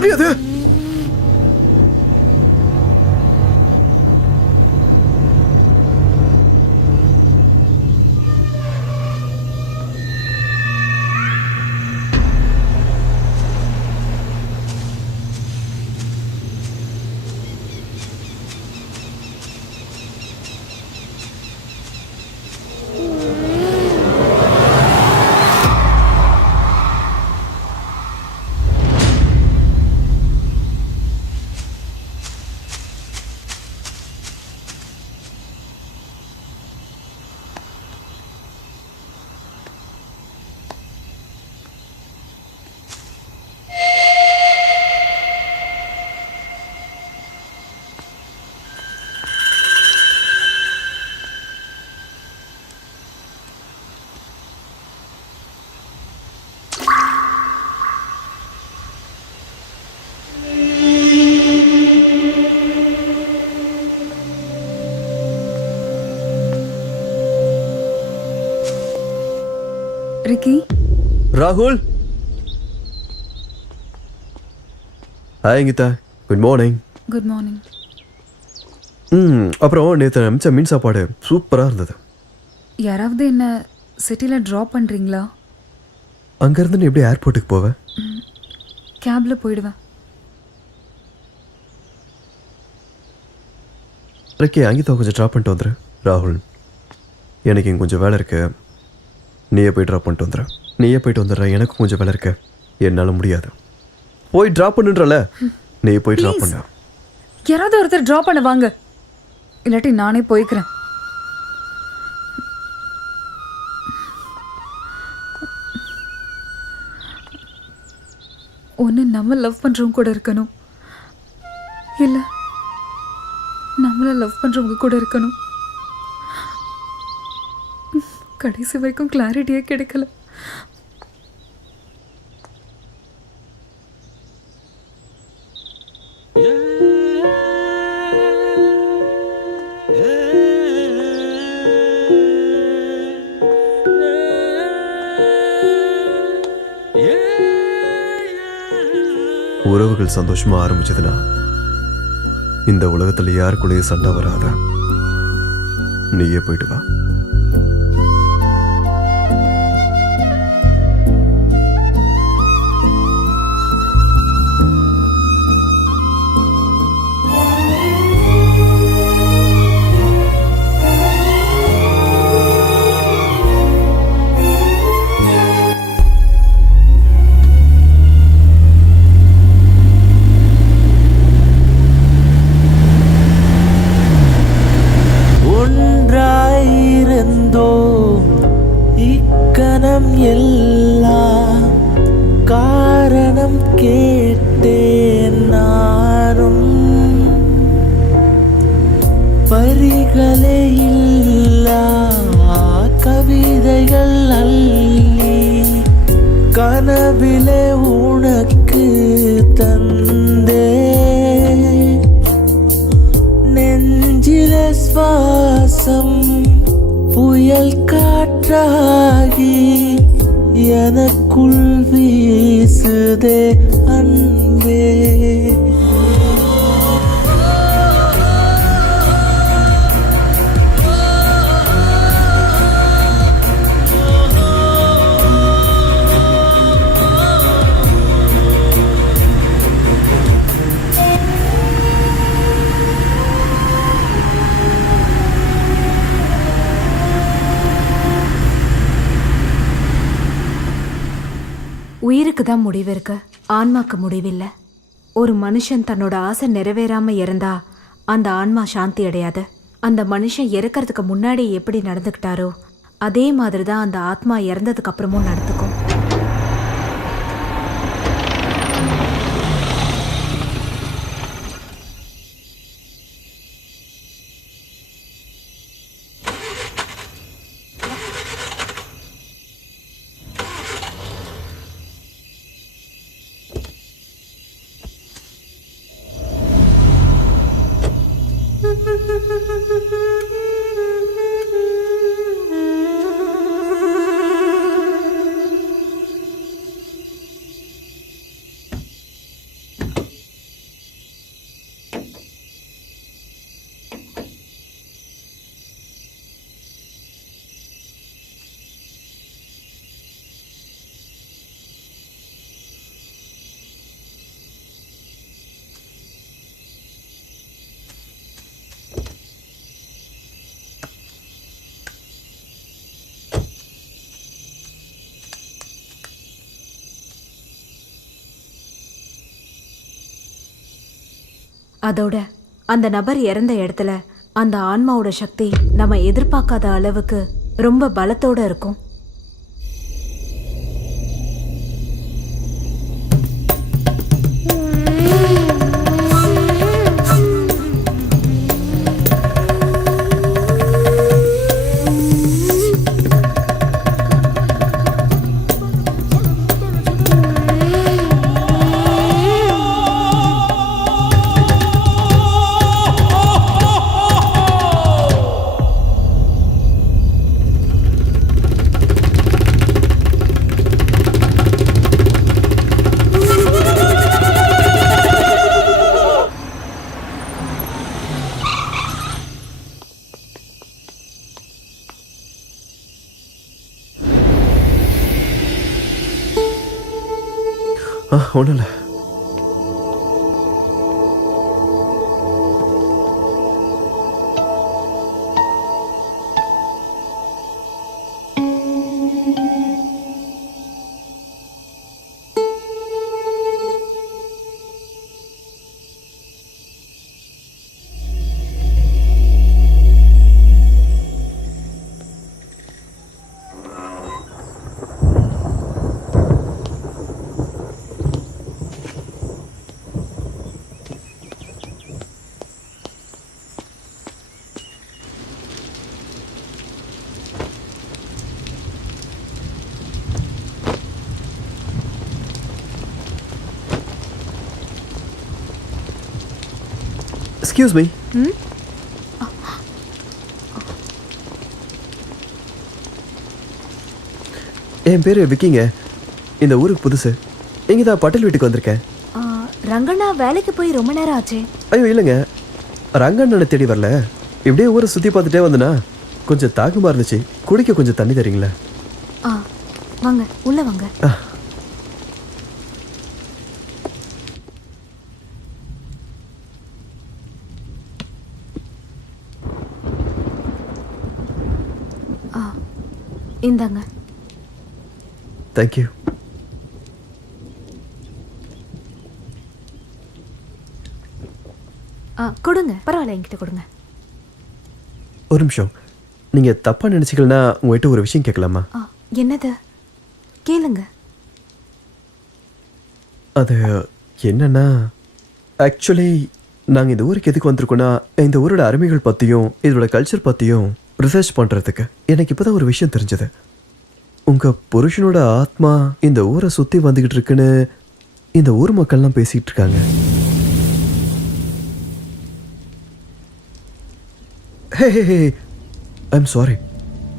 யாரு அது? ரிக்கி, ராகுல். Hi Geeta, good morning. Good morning. அப்புறம் நேற்று அமிச்ச மீன் சாப்பாடு சூப்பராக இருந்தது. யாராவது என்ன சிட்டியில் ட்ராப் பண்ணுறீங்களா? அங்கேருந்து நீ எப்படி ஏர்போர்ட்டுக்கு போவேன்? கேபில் போயிடுவேன். ரிக்கி, அங்கீதா கொஞ்சம் ட்ராப் பண்ணிட்டு வந்துடு. ராகுல், எனக்கு இங்கே கொஞ்சம் வேலை இருக்கு. நீயே போய் ட்ராப் பண்ணிட்டு வந்துடுற. நீயே போயிட்டு வந்துடுற. எனக்கு கொஞ்சம் வேலை இருக்கு, என்னால் முடியாது. போய் ட்ராப் பண்ணுன்றல, நீ போய் ட்ராப் பண்ண. யாராவது ஒருத்தர் ட்ராப் பண்ண வாங்க, இல்லாட்டி நானே போய்க்கிறேன். ஒன்று நம்ம லவ் பண்ணுறவங்க கூட இருக்கணும், இல்லை நம்மளை லவ் பண்ணுறவங்க கூட இருக்கணும். கடைசி வரைக்கும் கிளாரிட்டியே கிடைக்கல. உறவுகள் சந்தோஷமா ஆரம்பிச்சதுன்னா இந்த உலகத்துல யாருக்குள்ளேயும் சண்டை வராத. நீயே போயிட்டு வா. எல்லாம் காரணம் கேட்டேன் நானும். வரிகளே இல்லா கவிதைகள் அள்ளி கனவிலே உனக்கு தந்தே. நெஞ்சில சுவாசம் புயல் காற்றாகி எனக்குள் வீசுதே அன்பே. உயிருக்கு தான் முடிவு இருக்கு, ஆன்மாக்கு முடிவில்லை. ஒரு மனுஷன் தன்னோட ஆசை நிறைவேறாம இறந்தா அந்த ஆன்மா சாந்தி அடையாது. அந்த மனுஷன் இறக்கிறதுக்கு முன்னாடி எப்படி நடந்துக்கிட்டாரோ அதே மாதிரி தான் அந்த ஆத்மா இறந்ததுக்கு அப்புறமும் நடந்துக்கும். அதோட அந்த நபர் இறந்த இடத்துல அந்த ஆன்மாவோட சக்தி நம்ம எதிர்பார்க்காத அளவுக்கு ரொம்ப பலத்தோட இருக்கும். ஒன்றும் இல்லை. Excuse me. என் பேர் விக்கிங்க. இந்த ஊருக்கு புதுசு. இங்கே தான் பட்டேல் வீட்டுக்கு வந்திருக்கேன். ரங்கண்ணா வேலைக்கு போய் ரொம்ப நேரம் ஆச்சே. ஐயோ இல்லைங்க, ரங்கண்ணனை தேடி வரல. இப்படியே ஊரை சுற்றி பார்த்துட்டே வந்தனா கொஞ்சம் தாகமாக இருந்துச்சு. குடிக்க கொஞ்சம் தண்ணி தரீங்களா? வாங்க உள்ள வாங்க. இந்தாங்க. தேங்க்யூ. கொடுங்க, பரவாயில்ல, என்கிட்ட கொடுங்க. ஒரு நிமிஷம். நீங்கள் தப்பாக நினச்சிக்கலன்னா உங்கள்கிட்ட ஒரு விஷயம் கேட்கலாமா? என்னது? கேளுங்க. அது என்னன்னா, ஆக்சுவலி நாங்கள் இந்த ஊருக்கு எதுக்கு வந்திருக்கோன்னா, இந்த ஊரோட அருமைகள் பற்றியும் இதோட கல்ச்சர் பற்றியும் ரிசர்ச் பண்ணுறதுக்கு. எனக்கு இப்போ தான் ஒரு விஷயம் தெரிஞ்சது. உங்கள் புருஷனோட ஆத்மா இந்த ஊரை சுற்றி வந்துக்கிட்டு இருக்குன்னு இந்த ஊர் மக்கள்லாம் பேசிகிட்டு இருக்காங்க. ஹே ஹே ஹே, ஐம் சாரி.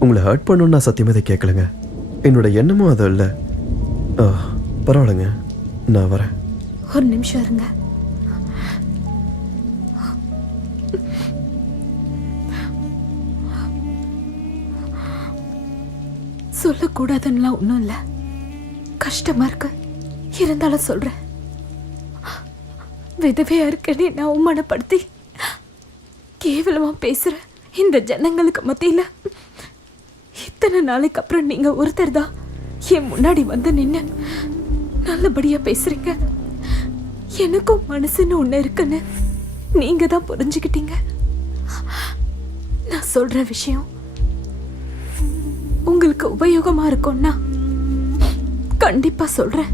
உங்களை ஹர்ட் பண்ணணுன்னு நான் சத்தியமாக இதை கேட்கலங்க. என்னோட எண்ணமும் அது இல்லை. பரவாயில்லைங்க, நான் வரேன். ஒரு நிமிஷம் இருங்க. சொல்லக்கூடாதுன்னெலாம் ஒன்றும் இல்லை. கஷ்டமா இருக்கு, இருந்தாலும் சொல்றேன். விதவையா இருக்கனே நான் அவமானப்படுத்தி கேவலமா பேசுற இந்த ஜனங்களுக்கு மத்தியில இத்தனை நாளைக்கு அப்புறம் நீங்க ஒருத்தர் தான் என் முன்னாடி வந்து நின்று நல்லபடியா பேசுறீங்க. எனக்கும் மனசுன்னு ஒண்ணு இருக்குன்னு நீங்க தான் புரிஞ்சுக்கிட்டீங்க. நான் சொல்ற விஷயம் உங்களுக்கு உபயோகமா இருக்கும்னா கண்டிப்பா சொல்றேன்.